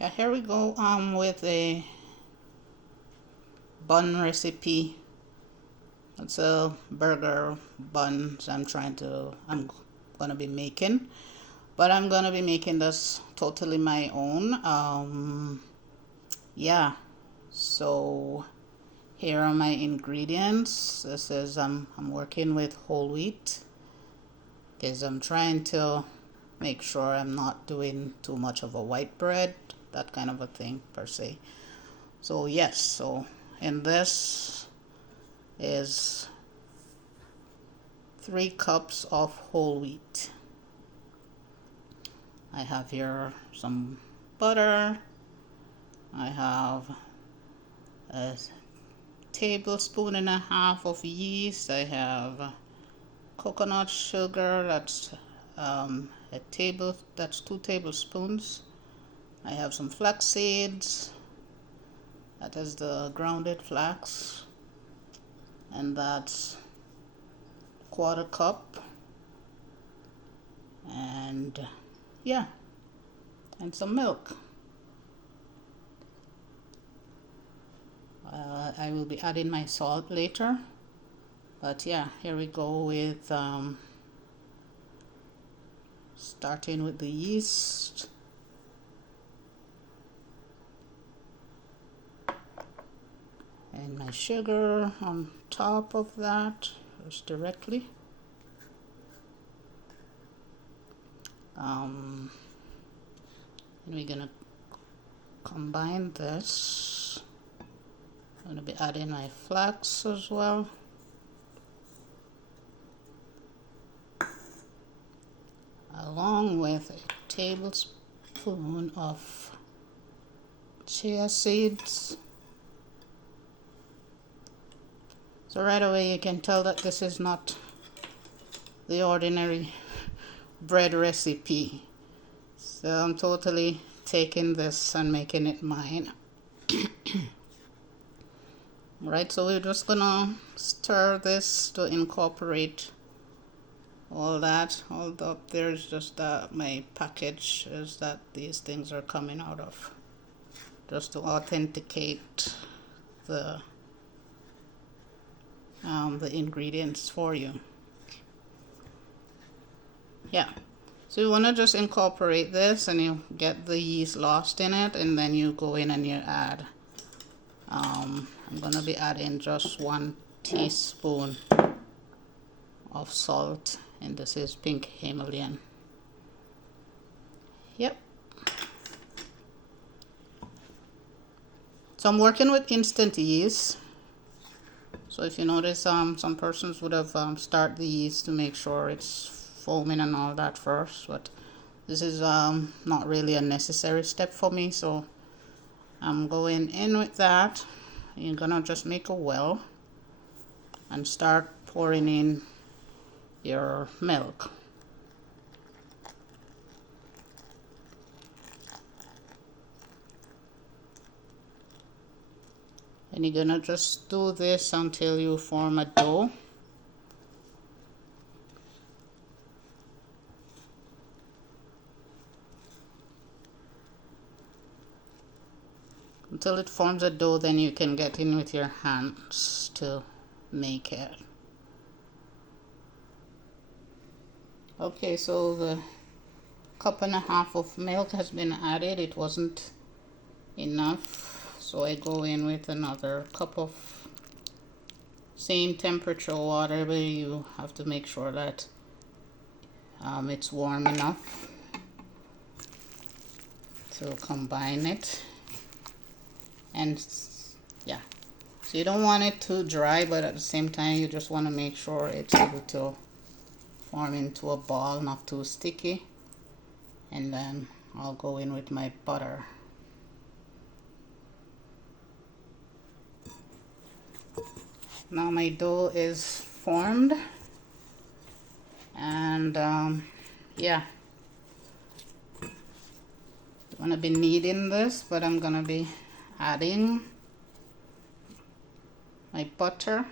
Yeah, here we go with a bun recipe. It's a burger buns I'm gonna be making, but I'm gonna be making this totally my own. Yeah, so here are my ingredients. This is I'm working with whole wheat because I'm trying to make sure I'm not doing too much of a white bread, that kind of a thing per se. So yes, so in this is 3 cups of whole wheat. I have here some butter. I have a tablespoon and a half of yeast. I have coconut sugar, that's that's 2 tablespoons. I have some flax seeds, that is the grounded flax, and that's 1/4 cup. And yeah, and some milk. I will be adding my salt later, but yeah, here we go with starting with the yeast. And my sugar on top of that, just directly. And we're gonna combine this. I'm gonna be adding my flax as well. Along with a tablespoon of chia seeds. So right away you can tell that this is not the ordinary bread recipe. So I'm totally taking this and making it mine. Right, so we're just gonna stir this to incorporate all that. All up there is just that my package is that these things are coming out of, just to authenticate the ingredients for you. Yeah, so you want to just incorporate this and you get the yeast lost in it, and then you go in and you add I'm gonna be adding just 1 teaspoon of salt, and this is pink Himalayan. Yep. So I'm working with instant yeast. So if you notice, some persons would have start the yeast to make sure it's foaming and all that first, but this is not really a necessary step for me, so I'm going in with that. You're gonna just make a well and start pouring in your milk. And you're gonna just do this until you form a dough. Until it forms a dough, then you can get in with your hands to make it. Okay, so the 1.5 cups of milk has been added. It wasn't enough, so I go in with another cup of same temperature water, but you have to make sure that it's warm enough to combine it. And yeah, so you don't want it too dry, but at the same time you just want to make sure it's able to form into a ball, not too sticky. And then I'll go in with my butter. Now my dough is formed, and yeah, I'm gonna be kneading this, but I'm gonna be adding my butter,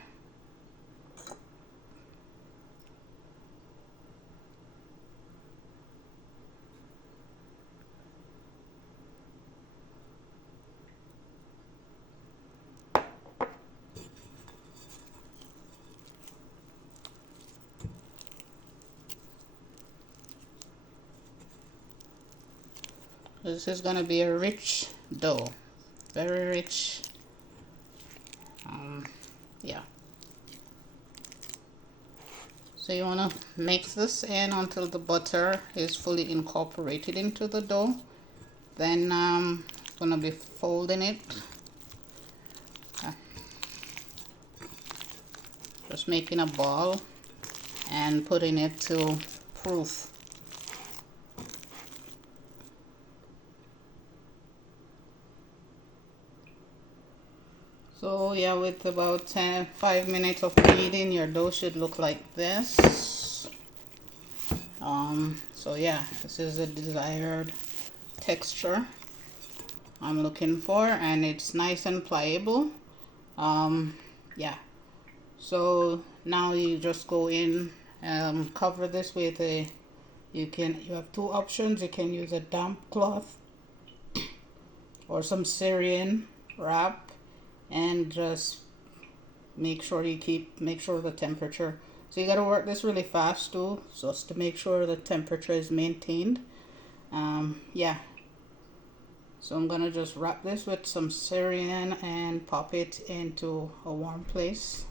This is going to be a rich dough, very rich. Yeah. So you want to mix this in until the butter is fully incorporated into the dough. Then I'm going to be folding it. Just making a ball and putting it to proof. So yeah, with about 5 minutes of kneading, your dough should look like this. So yeah, this is the desired texture I'm looking for, and it's nice and pliable. Yeah. So now you just go in, cover this with you have two options. You can use a damp cloth or some Syrian wrap, and just make sure the temperature. So you got to work this really fast too, just to make sure the temperature is maintained. Yeah. So I'm gonna just wrap this with some Syrian and pop it into a warm place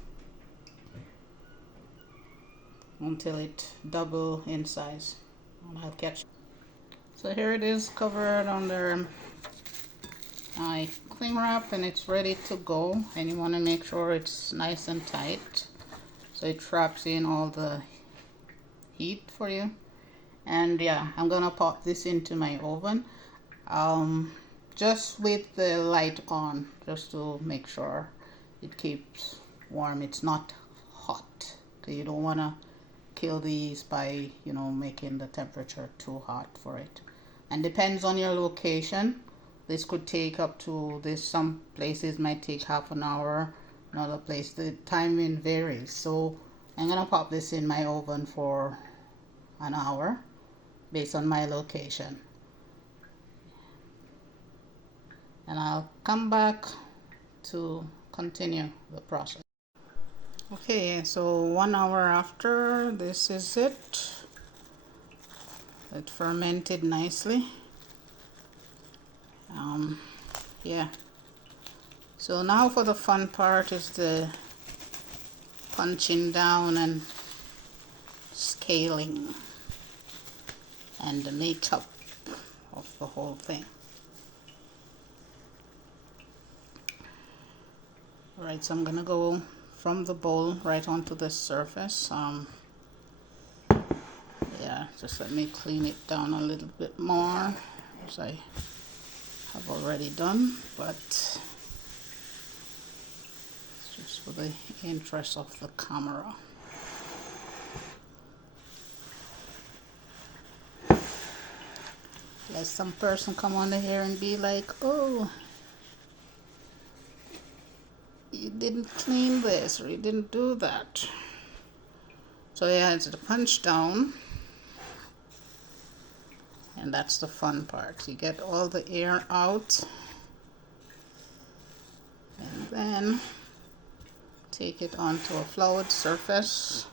until it double in size, and I'll catch. So here it is, covered under my cling wrap, and it's ready to go. And you want to make sure it's nice and tight so it traps in all the heat for you. And yeah, I'm gonna pop this into my oven, just with the light on, just to make sure it keeps warm. It's not hot, because you don't want to kill these by, you know, making the temperature too hot for it. And depends on your location. This could take up to this. Some places might take half an hour, another place the timing varies. So I'm gonna pop this in my oven for an hour based on my location, and I'll come back to continue the process. Okay, so 1 hour after, this is it. It fermented nicely. Yeah. So now for the fun part is the punching down and scaling and the makeup of the whole thing. Alright, so I'm gonna go from the bowl right onto the surface. Yeah, just let me clean it down a little bit more, as I have already done, but it's just for the interest of the camera. Let some person come on here and be like, oh, you didn't clean this, or you didn't do that. So yeah, it's the punch down, and that's the fun part. You get all the air out, and then take it onto a floured surface.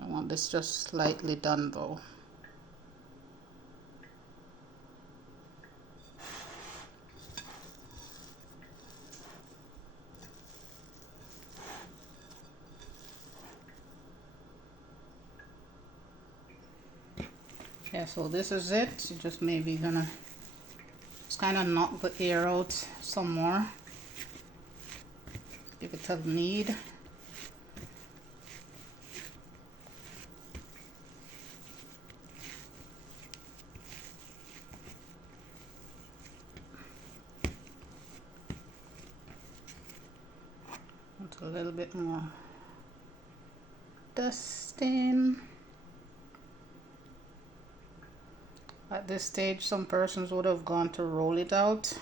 I want this just slightly done though. Yeah, so this is it. You just maybe gonna just kind of knock the air out some more. Give it a knead. A little bit more dusting. At this stage, some persons would have gone to roll it out,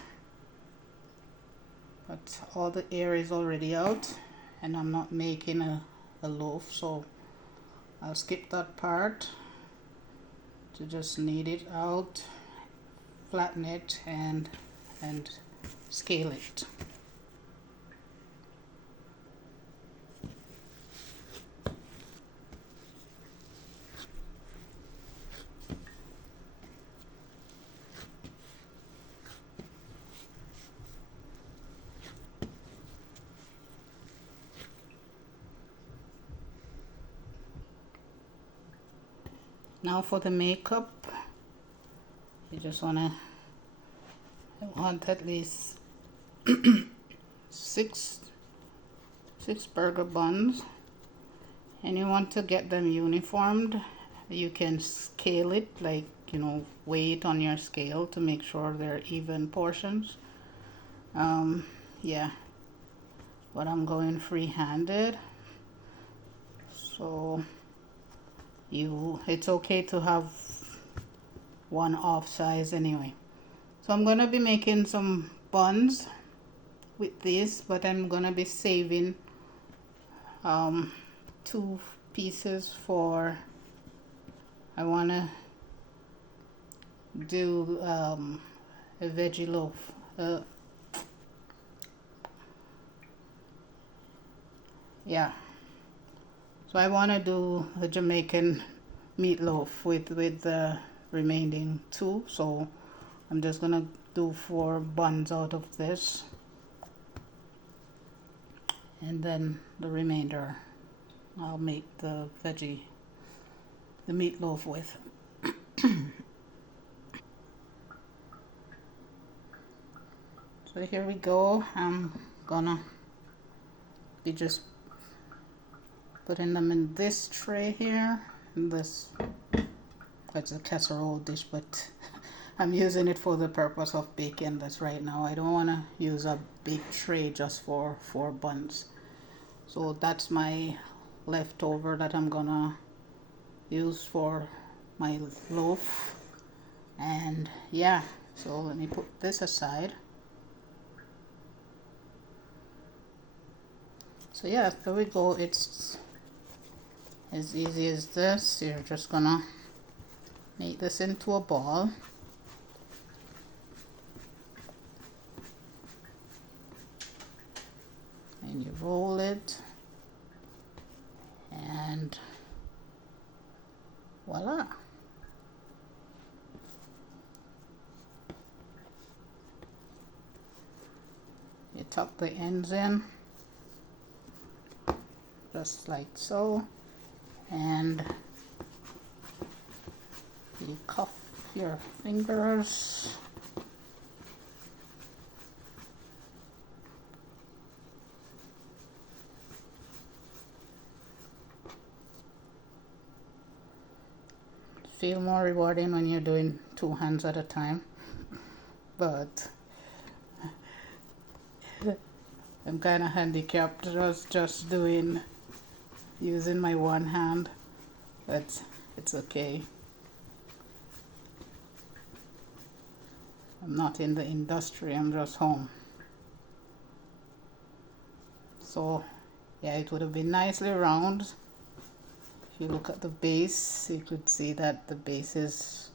but all the air is already out, and I'm not making a loaf, so I'll skip that part to just knead it out, flatten it, and scale it. Now for the makeup, you just I want at least six burger buns, and you want to get them uniformed. You can scale it, like, you know, weigh it on your scale to make sure they're even portions. Yeah, but I'm going free-handed, so it's okay to have one off size anyway. So I'm gonna be making some buns with this, but I'm gonna be saving 2 pieces for, I wanna do a veggie loaf. Yeah, so I want to do a Jamaican meatloaf with the remaining 2, so I'm just gonna do 4 buns out of this, and then the remainder I'll make the meatloaf with. So here we go. I'm gonna be just putting them in this tray here. It's a casserole dish, but I'm using it for the purpose of baking this right now. I don't want to use a big tray just for 4 buns. So that's my leftover that I'm gonna use for my loaf. And yeah, so let me put this aside. So yeah, there we go. It's as easy as this. You're just gonna make this into a ball. And you roll it. And voila. You tuck the ends in, just like so, and you cuff your fingers. Feel more rewarding when you're doing 2 hands at a time, but I'm kind of handicapped just using my one hand, but it's okay. I'm not in the industry, I'm just home. So yeah, it would have been nicely round. If you look at the base, you could see that the base is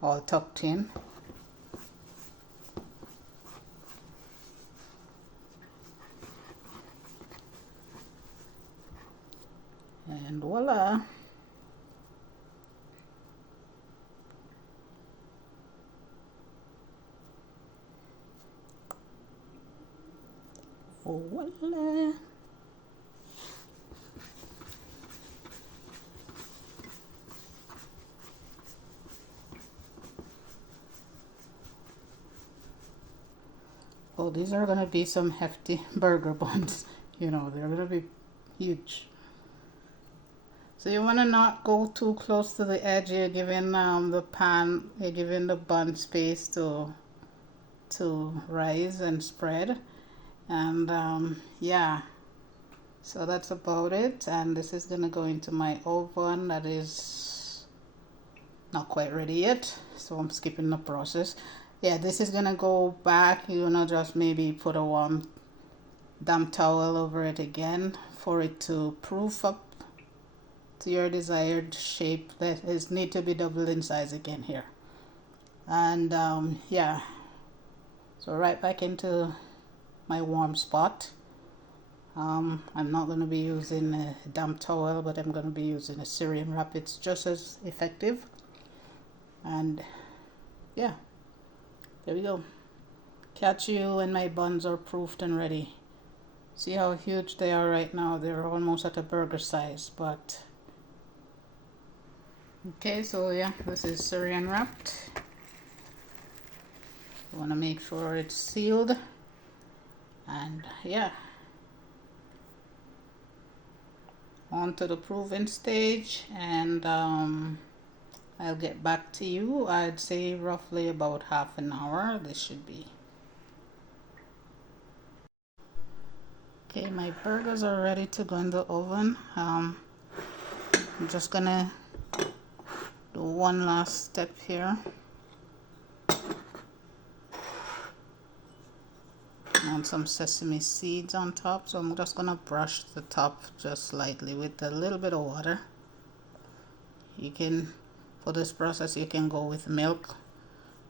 all tucked in. And voila. Voila. Oh, these are gonna be some hefty burger buns. You know, they're gonna be huge. So you wanna not go too close to the edge. You're giving you're giving the bun space to rise and spread. And yeah, so that's about it. And this is gonna go into my oven that is not quite ready yet, so I'm skipping the process. Yeah, this is gonna go back. You're gonna just maybe put a warm damp towel over it again for it to proof up to your desired shape. That is need to be doubled in size again here. And yeah, so right back into my warm spot. I'm not going to be using a damp towel, but I'm going to be using a Syrian wrap. It's just as effective. And yeah, there we go. Catch you when my buns are proofed and ready. See how huge they are right now. They're almost at a burger size, but Okay, so yeah, this is saran wrapped. You want to make sure it's sealed, and yeah, on to the proving stage, and I'll get back to you. I'd say roughly about half an hour this should be. Okay, my burgers are ready to go in the oven. I'm just gonna do one last step here. And some sesame seeds on top, so I'm just gonna brush the top just lightly with a little bit of water. You can, for this process, you can go with milk.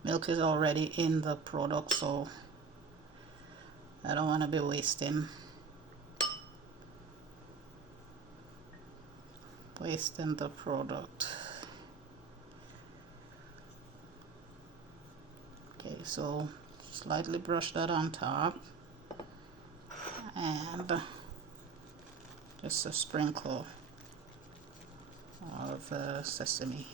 Milk is already in the product, so I don't want to be wasting the product. Okay, so slightly brush that on top, and just a sprinkle of sesame.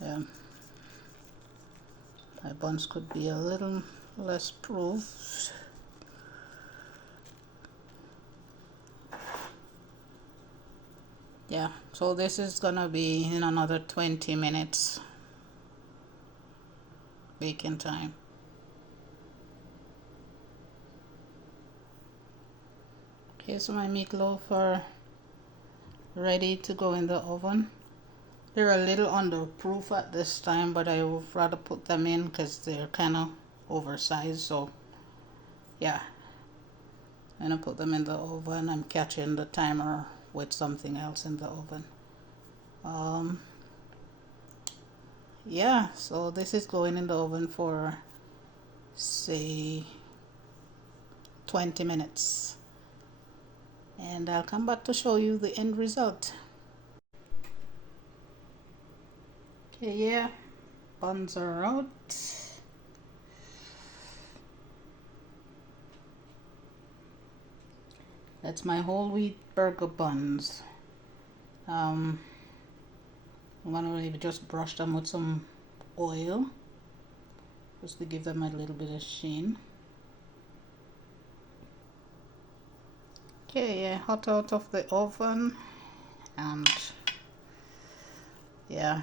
Yeah, my buns could be a little less proof. Yeah, so this is gonna be in another 20 minutes baking time. Okay, so my meatloaf are ready to go in the oven. They're a little underproof at this time, but I would rather put them in because they're kind of oversized. So yeah, I'm gonna put them in the oven. I'm catching the timer with something else in the oven. Yeah, so this is going in the oven for say 20 minutes, and I'll come back to show you the end result. Okay, yeah, buns are out. That's my whole wheat burger buns. I'm gonna maybe just brush them with some oil just to give them a little bit of sheen. Okay, yeah, hot out of the oven, and yeah,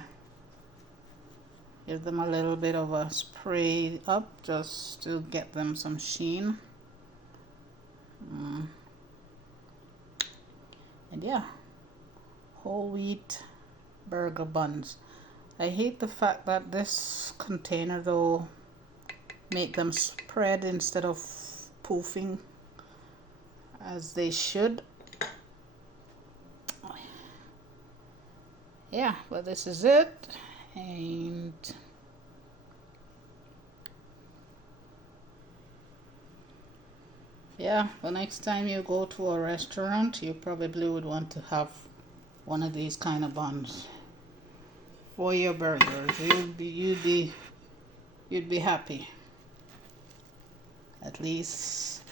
give them a little bit of a spray up just to get them some sheen. And yeah, whole wheat burger buns. I hate the fact that this container though make them spread instead of poofing as they should. Yeah, but this is it. And yeah, the next time you go to a restaurant, you probably would want to have one of these kind of buns for your burgers. You'd be happy. At least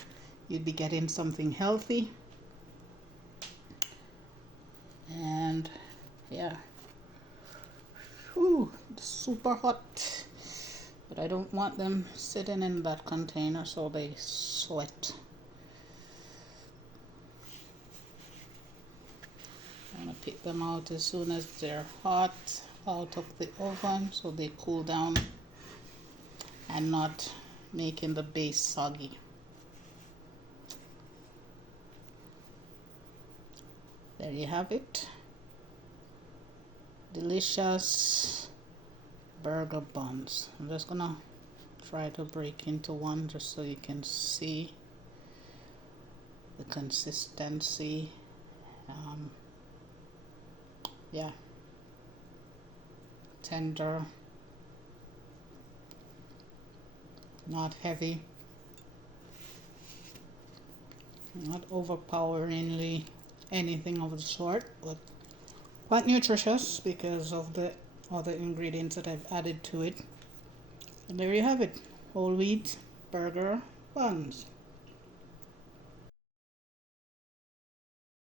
you'd be getting something healthy. And yeah, whew, super hot. But I don't want them sitting in that container so they sweat. I'm gonna pick them out as soon as they're hot out of the oven so they cool down and not making the base soggy. There you have it. Delicious burger buns. I'm just gonna try to break into one just so you can see the consistency. Yeah, tender, not heavy, not overpoweringly anything of the sort, but quite nutritious because of the other ingredients that I've added to it. And there you have it, whole wheat burger buns.